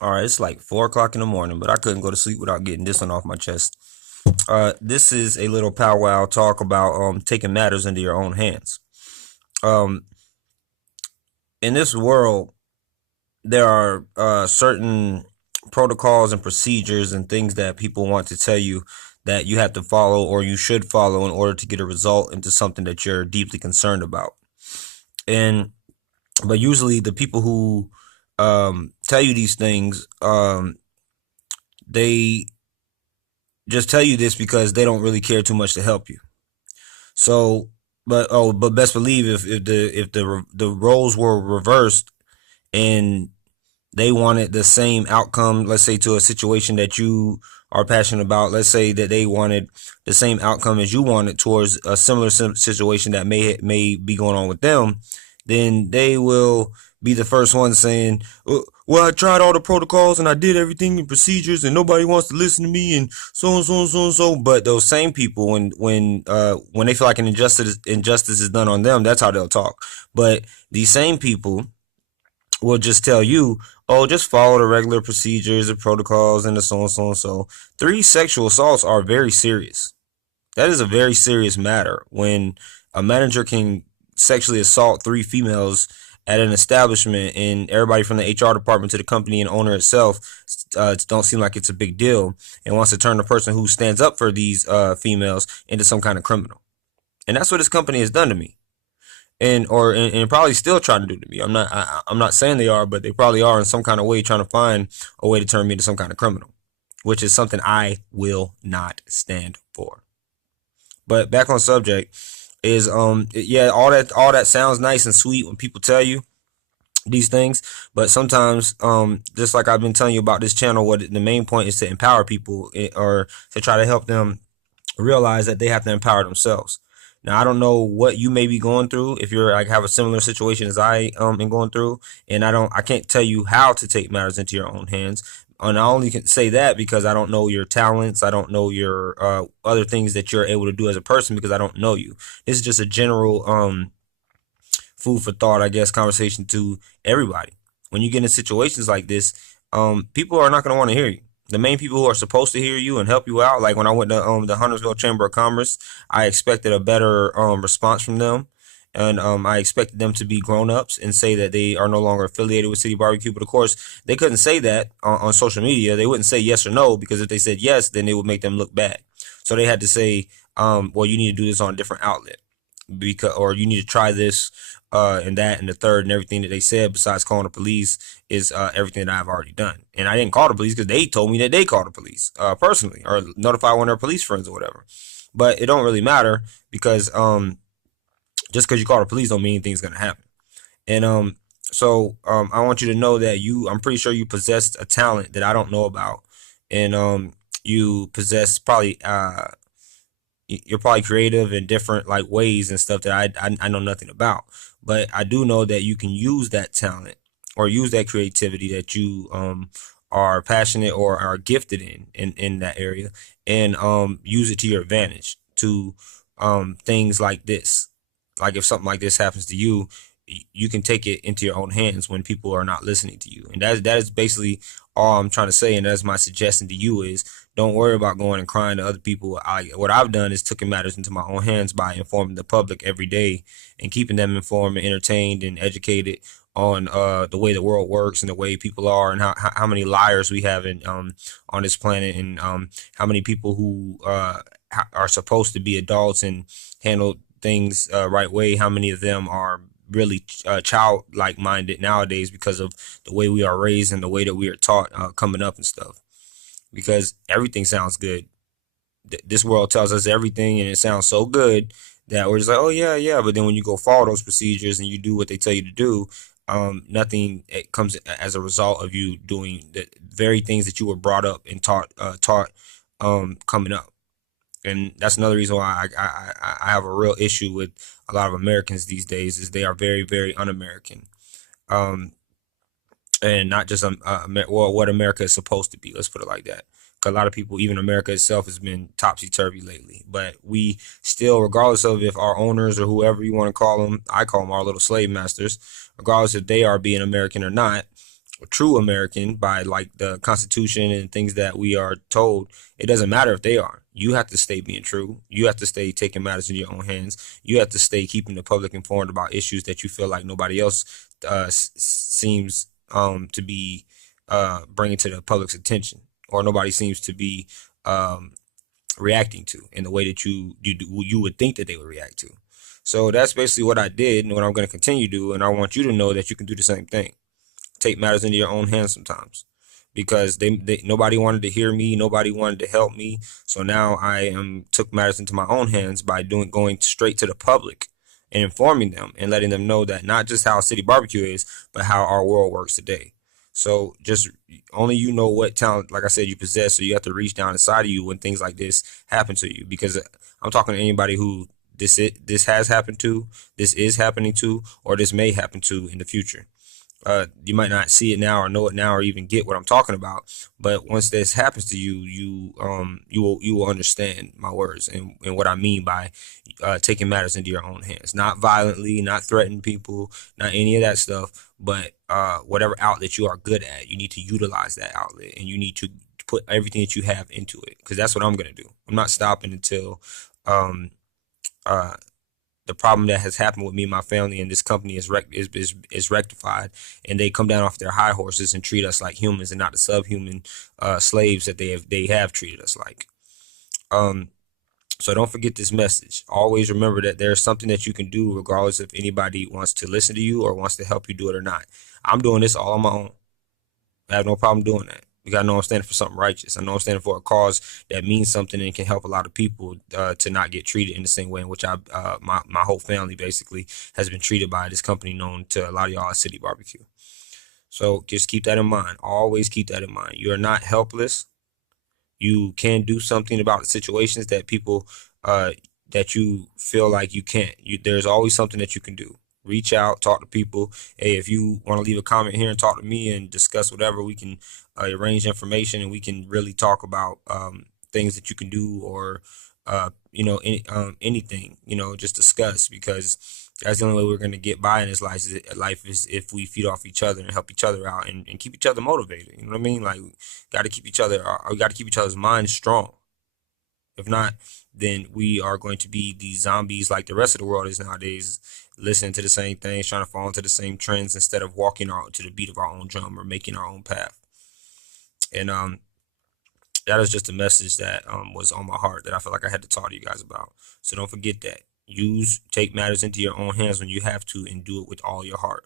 All right, it's like 4 o'clock in the morning, but I couldn't go to sleep without getting this one off my chest. This is a little powwow talk about taking matters into your own hands. Um, in this world, there are certain protocols and procedures and things that people want to tell you that you have to follow or you should follow in order to get a result into something that you're deeply concerned about. And but usually the people who tell you these things, they just tell you this because they don't really care too much to help you. So, but best believe if the roles were reversed and they wanted the same outcome, let's say to a situation that you are passionate about, let's say that they wanted the same outcome as you wanted towards a similar situation that may be going on with them, then they will be the first one saying, well, I tried all the protocols and I did everything and procedures and nobody wants to listen to me and so and so and so and so. But those same people, when they feel like an injustice is done on them, that's how they'll talk. But these same people will just tell you, oh, just follow the regular procedures and protocols and the so and so and so. Three sexual assaults are very serious. That is a very serious matter when a manager can sexually assault three females at an establishment and everybody from the HR department to the company and owner itself don't seem like it's a big deal and wants to turn the person who stands up for these females into some kind of criminal. And that's what this company has done to me. And probably still trying to do to me. I'm not saying they are, but they probably are in some kind of way trying to find a way to turn me into some kind of criminal, which is something I will not stand for. But back on subject is yeah, all that sounds nice and sweet when people tell you these things, but sometimes just like I've been telling you about this channel, what the main point is to empower people or to try to help them realize that they have to empower themselves. Now, I don't know what you may be going through if you're like have a similar situation as I am going through, and I can't tell you how to take matters into your own hands. And I only can say that because I don't know your talents, I don't know your other things that you're able to do as a person because I don't know you. This is just a general food for thought, I guess, conversation to everybody. When you get in situations like this, people are not going to want to hear you. The main people who are supposed to hear you and help you out, like when I went to the Huntersville Chamber of Commerce, I expected a better response from them. And I expected them to be grown ups and say that they are no longer affiliated with City Barbecue. But of course, they couldn't say that on social media. They wouldn't say yes or no because if they said yes, then it would make them look bad. So they had to say, well, you need to do this on a different outlet because, or you need to try this and that and the third and everything that they said besides calling the police is everything that I've already done. And I didn't call the police because they told me that they called the police personally or notify one of their police friends or whatever. But it don't really matter because just because you call the police don't mean anything's gonna happen. And I want you to know that I'm pretty sure you possess a talent that I don't know about, and you possess probably you're probably creative in different like ways and stuff that I know nothing about. But I do know that you can use that talent or use that creativity that you are passionate or are gifted in that area and use it to your advantage to things like this. Like if something like this happens to you, you can take it into your own hands when people are not listening to you. And that is basically all I'm trying to say. And that's my suggestion to you is don't worry about going and crying to other people. What I've done is taken matters into my own hands by informing the public every day and keeping them informed and entertained and educated on the way the world works and the way people are and how many liars we have in on this planet and how many people who are supposed to be adults and handle things right way, how many of them are really childlike minded nowadays because of the way we are raised and the way that we are taught coming up and stuff. Because everything sounds good. This world tells us everything, and it sounds so good that we're just like, oh yeah, yeah. But then when you go follow those procedures and you do what they tell you to do, nothing it comes as a result of you doing the very things that you were brought up and taught coming up. And that's another reason why I have a real issue with a lot of Americans these days is they are very, very un-American. Um, and not just well, what America is supposed to be. Let's put it like that. 'Cause a lot of people, even America itself, has been topsy turvy lately. But we still, regardless of if our owners or whoever you want to call them, I call them our little slave masters, regardless if they are being American or not, true American by like the Constitution and things that we are told, it doesn't matter if they are. You have to stay being true. You have to stay taking matters in your own hands. You have to stay keeping the public informed about issues that you feel like nobody else seems to be bringing to the public's attention, or nobody seems to be um, reacting to in the way that you would think that they would react to. So that's basically what I did and what I'm going to continue to do. And I want you to know that you can do the same thing. Take matters into your own hands sometimes, because they nobody wanted to hear me, nobody wanted to help me. So now I took matters into my own hands by going straight to the public and informing them and letting them know that not just how City Barbecue is, but how our world works today. So just only you know what talent, like I said, you possess. So you have to reach down inside of you when things like this happen to you, because I'm talking to anybody who this has happened to, this is happening to, or this may happen to in the future. You might not see it now or know it now or even get what I'm talking about, but once this happens to you, you will understand my words and what I mean by taking matters into your own hands. Not violently, not threatening people, not any of that stuff, but whatever outlet you are good at, you need to utilize that outlet, and you need to put everything that you have into it, because that's what I'm gonna do. I'm not stopping until um, uh, the problem that has happened with me and my family and this company is rectified, and they come down off their high horses and treat us like humans and not the subhuman slaves that they have treated us like. Um, so don't forget this message. Always remember that there's something that you can do regardless if anybody wants to listen to you or wants to help you do it or not. I'm doing this all on my own. I have no problem doing that, because I know I'm standing for something righteous. I know I'm standing for a cause that means something and can help a lot of people to not get treated in the same way in which my whole family basically has been treated by this company known to a lot of y'all at City Barbecue. So just keep that in mind. Always keep that in mind. You are not helpless. You can do something about the situations that people uh, that you feel like you can't. There's always something that you can do. Reach out, talk to people. Hey, if you want to leave a comment here and talk to me and discuss whatever, we can arrange information and we can really talk about things that you can do, or anything, just discuss, because that's the only way we're going to get by in this life is if we feed off each other and help each other out, and keep each other motivated. You know what I mean? Like, got to keep each other's minds strong. If not, then we are going to be these zombies like the rest of the world is nowadays, listening to the same things, trying to fall into the same trends instead of walking to the beat of our own drum or making our own path. And that is just a message that was on my heart that I feel like I had to talk to you guys about. So don't forget that. Take matters into your own hands when you have to, and do it with all your heart.